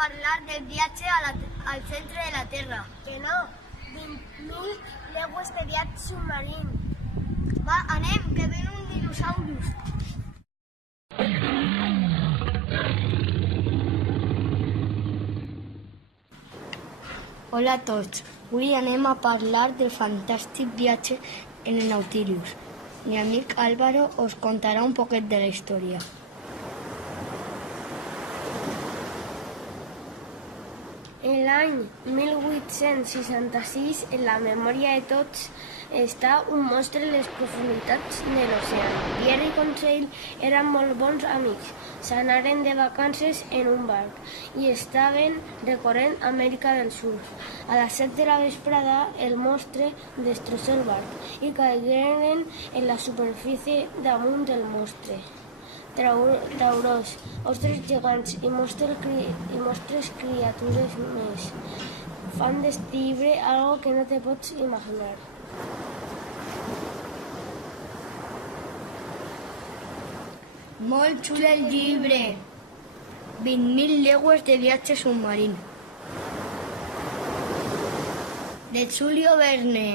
parlar del viatge al centre de la Terra. Que no, 20.000 legües de viatge submarí. Va, anem, que ven un dinosaurus. Hola a tots. Avui anem a parlar del fantàstic viatge en el Nautilus. Mi amic Álvaro us contarà un poquet de la història. En l'any 1866, en la memòria de tots, està un monstre en les profunditats de l'oceà. Pierre i Conseil eren molt bons amics. S'anaren de vacances en un barc i estaven recorrent Amèrica del Sud. A les 7 de la vesprada, el monstre destrossà el barc i caigueren en la superfície damunt del monstre. Taurons, ostres gegants i monstres criatures més. Fan d'este llibre algo que no te pots imaginar. Molt xul el llibre. 20.000 legües de viatge submarí. De Julio Verne.